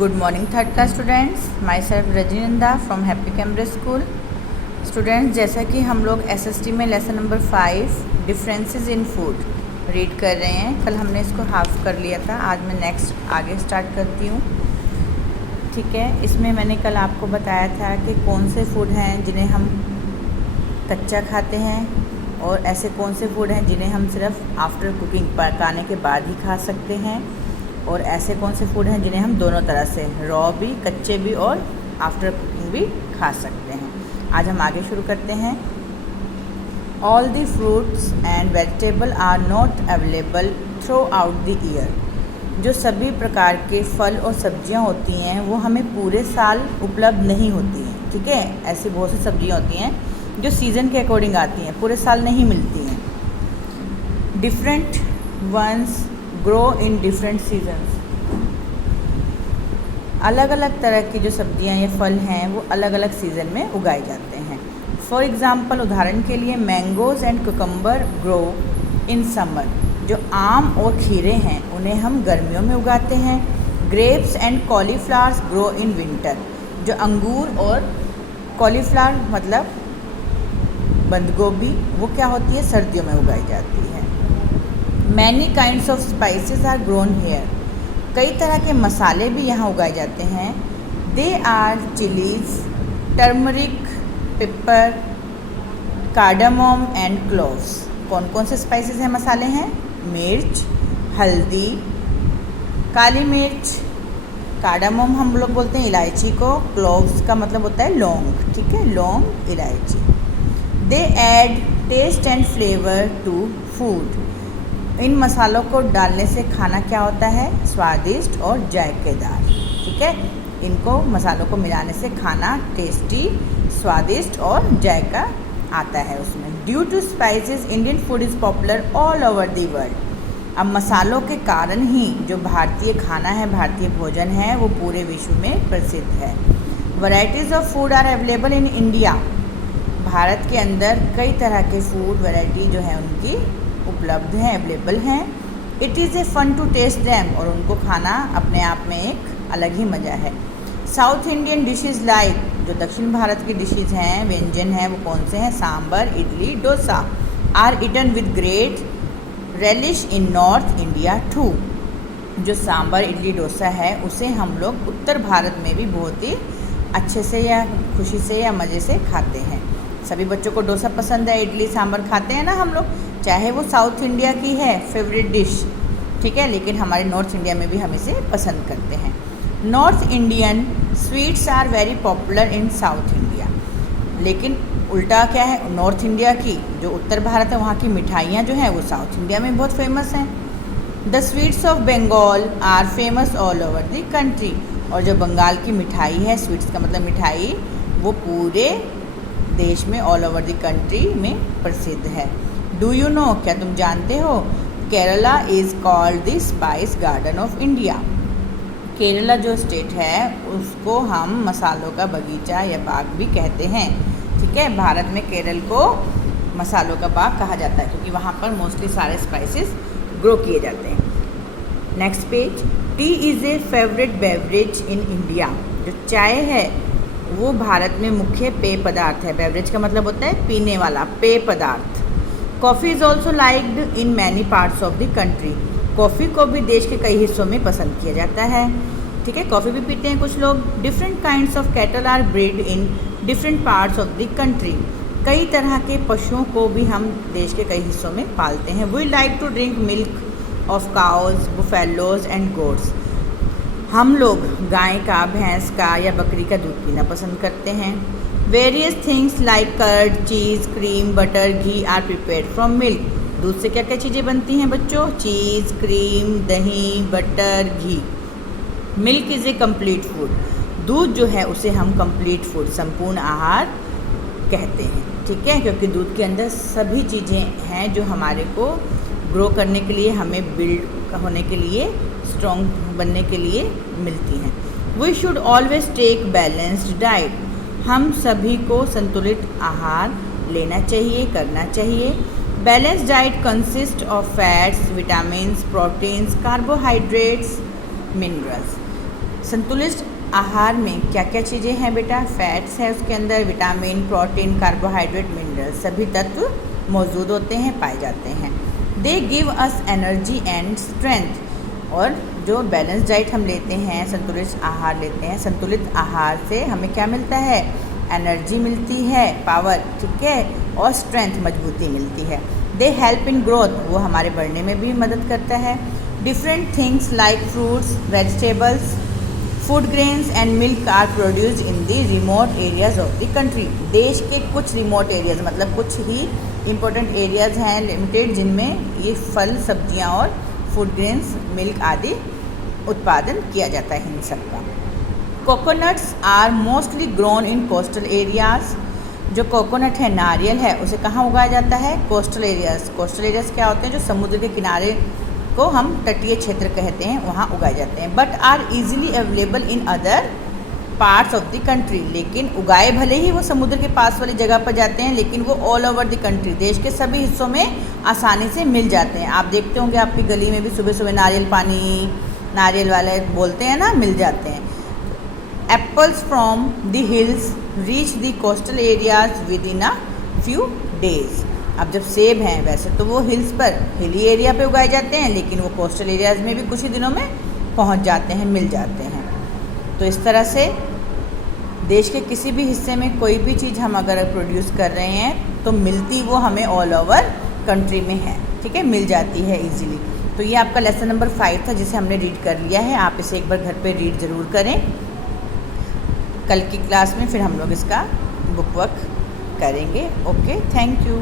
Good morning third class students, myself Rajinanda from Happy Camera School. Students, जैसा कि हम लोग एसएसटी में lesson number 5 differences in food read कर रहे हैं। कल हमने इसको हाफ कर लिया था, आज मैं नेक्स्ट आगे स्टार्ट करती हूँ। ठीक है, इसमें मैंने कल आपको बताया था कि कौन से फूड हैं जिन्हें हम कच्चा खाते हैं और ऐसे कौन से फूड हैं जिन्हें हम सिर्फ आफ्टर कुकिंग पकाने के बाद ही खा सकते हैं, और ऐसे कौन से फूड हैं जिन्हें हम दोनों तरह से रॉ भी, कच्चे भी और आफ्टर कुकिंग भी खा सकते हैं। आज हम आगे शुरू करते हैं। All the fruits and vegetable are not available throughout the year. जो सभी प्रकार के फल और सब्जियां होती हैं वो हमें पूरे साल उपलब्ध नहीं होती हैं। ठीक है, ऐसी बहुत सी सब्जियां होती हैं जो सीज़न के अकॉर्डिंग आती हैं, पूरे साल नहीं मिलती हैं। Different ones grow in different seasons. अलग अलग तरह की जो सब्जियां या फल हैं वो अलग अलग सीज़न में उगाए जाते हैं। फॉर एग्ज़ाम्पल, उदाहरण के लिए mangoes and cucumber grow in summer. जो आम और खीरे हैं उन्हें हम गर्मियों में उगाते हैं। Grapes and cauliflowers grow in winter. जो अंगूर और कॉलीफ्लावर मतलब बंद गोभी, वो क्या होती है, सर्दियों में उगाई जाती है। Many kinds of spices are grown here. कई तरह के मसाले भी यहाँ उगाए जाते हैं। They are chillies, turmeric, pepper, cardamom and cloves. कौन कौन से स्पाइसेस हैं, मसाले हैं? मिर्च, हल्दी, काली मिर्च, कार्डामम हम लोग बोलते हैं इलायची को, क्लोव्स का मतलब होता है लौंग। ठीक है, लौंग, इलायची। They add taste and flavour to food. इन मसालों को डालने से खाना क्या होता है, स्वादिष्ट और जायकेदार। ठीक है, इनको मसालों को मिलाने से खाना टेस्टी, स्वादिष्ट और जायका आता है उसमें। Due to spices Indian food is popular all over the world. अब मसालों के कारण ही जो भारतीय खाना है, भारतीय भोजन है, वो पूरे विश्व में प्रसिद्ध है। Varieties of food are available in India. भारत के अंदर कई तरह के फूड वैरायटी जो है उनकी उपलब्ध हैं, अवेलेबल हैं। It is a fun to taste them, और उनको खाना अपने आप में एक अलग ही मज़ा है। साउथ इंडियन डिशेज़ लाइक, जो दक्षिण भारत की डिशेज़ हैं, व्यंजन हैं, वो कौन से हैं? Sambar, idli, dosa are eaten with great relish in North India too. जो सांबर, इडली, डोसा है उसे हम लोग उत्तर भारत में भी बहुत ही अच्छे से या खुशी से या मज़े से खाते हैं। सभी बच्चों को डोसा पसंद है, इडली सांबर खाते हैं ना हम लोग, चाहे वो साउथ इंडिया की है फेवरेट डिश। ठीक है, लेकिन हमारे नॉर्थ इंडिया में भी हम इसे पसंद करते हैं। North Indian sweets are very popular in South India. लेकिन उल्टा क्या है, नॉर्थ इंडिया की जो उत्तर भारत है वहाँ की मिठाइयाँ जो हैं वो साउथ इंडिया में बहुत फेमस हैं। The sweets of Bengal are famous all over the country. और जो बंगाल की मिठाई है, स्वीट्स का मतलब मिठाई, वो पूरे देश में, ऑल ओवर द कंट्री में प्रसिद्ध है। डू यू नो, क्या तुम जानते हो, Kerala is called the spice garden of India. Kerala जो स्टेट है उसको हम मसालों का बगीचा या बाग भी कहते हैं। ठीक है, भारत में केरल को मसालों का बाग कहा जाता है क्योंकि वहाँ पर मोस्टली सारे स्पाइसेस ग्रो किए जाते हैं। Next page. T is a favourite beverage in India. जो चाय है वो भारत में मुख्य पेय पदार्थ है। बेवरेज का मतलब होता है पीने वाला, पेय पदार्थ। Coffee is also liked in many parts of the country. Coffee को भी देश के कई हिस्सों में पसंद किया जाता है। ठीक है, कॉफ़ी भी पीते हैं कुछ लोग। Different kinds of cattle are breed in different parts of the country. कई तरह के पशुओं को भी हम देश के कई हिस्सों में पालते हैं। We like to drink milk of cows, buffaloes and goats. हम लोग गाय का, भैंस का या बकरी का दूध पीना पसंद करते हैं। Various things like curd, cheese, cream, butter, ghee are prepared from milk. दूध से क्या क्या चीज़ें बनती हैं बच्चों? चीज़, क्रीम, दही, बटर, घी। Milk is a complete food. दूध जो है उसे हम कम्प्लीट फूड, संपूर्ण आहार कहते हैं। ठीक है, क्योंकि दूध के अंदर सभी चीज़ें हैं जो हमारे को ग्रो करने के लिए, हमें बिल्ड होने के लिए, स्ट्रॉन्ग बनने के लिए मिलती हैं। We should always take balanced diet. हम सभी को संतुलित आहार लेना चाहिए, करना चाहिए। Balance diet consist of fats, vitamins, proteins, carbohydrates, minerals. संतुलित आहार में क्या क्या चीज़ें हैं बेटा? फैट्स है उसके अंदर, विटामिन, प्रोटीन, कार्बोहाइड्रेट, मिनरल सभी तत्व मौजूद होते हैं, पाए जाते हैं। They give us energy and strength. और जो बैलेंस डाइट हम लेते हैं, संतुलित आहार लेते हैं, संतुलित आहार से हमें क्या मिलता है? एनर्जी मिलती है, पावर, ठीक है, और स्ट्रेंथ, मजबूती मिलती है। दे हेल्प इन ग्रोथ, वो हमारे बढ़ने में भी मदद करता है। Different things like fruits, vegetables, food grains and milk are produced in the remote areas of the country. देश के कुछ रिमोट एरियाज मतलब कुछ ही इम्पोर्टेंट एरियाज हैं लिमिटेड, जिनमें ये फल, सब्जियां और फूड ग्रेन्स, मिल्क आदि उत्पादन किया जाता है इन सब का। Coconuts are mostly grown in coastal areas. जो कोकोनट है, नारियल है, उसे कहाँ उगाया जाता है? Coastal areas. कोस्टल एरियाज क्या होते हैं? जो समुद्र के किनारे को हम तटीय क्षेत्र कहते हैं, वहाँ उगाए जाते हैं। But are easily available in other parts of the country. लेकिन उगाए भले ही वो समुद्र के पास वाली जगह पर जाते हैं, लेकिन वो ऑल ओवर द कंट्री, देश के सभी हिस्सों में आसानी से मिल जाते हैं। आप देखते होंगे आपकी गली में भी सुबह सुबह नारियल पानी, नारियल वाले बोलते हैं ना, मिल जाते हैं। Apples from the hills reach the coastal areas with in a few days. अब जब सेब हैं, वैसे तो वो हिल्स पर, हिली एरिया पे उगाए जाते हैं, लेकिन वो कोस्टल एरियाज़ में भी कुछ ही दिनों में पहुंच जाते हैं, मिल जाते हैं। तो इस तरह से देश के किसी भी हिस्से में कोई भी चीज़ हम अगर प्रोड्यूस कर रहे हैं तो मिलती वो हमें ऑल ओवर कंट्री में है, ठीक है, मिल जाती है इजीली। तो ये आपका लेसन नंबर 5 था, जिसे हमने रीड कर लिया है। आप इसे एक बार घर पे रीड ज़रूर करें। कल की क्लास में फिर हम लोग इसका बुक वर्क करेंगे। Okay, thank you.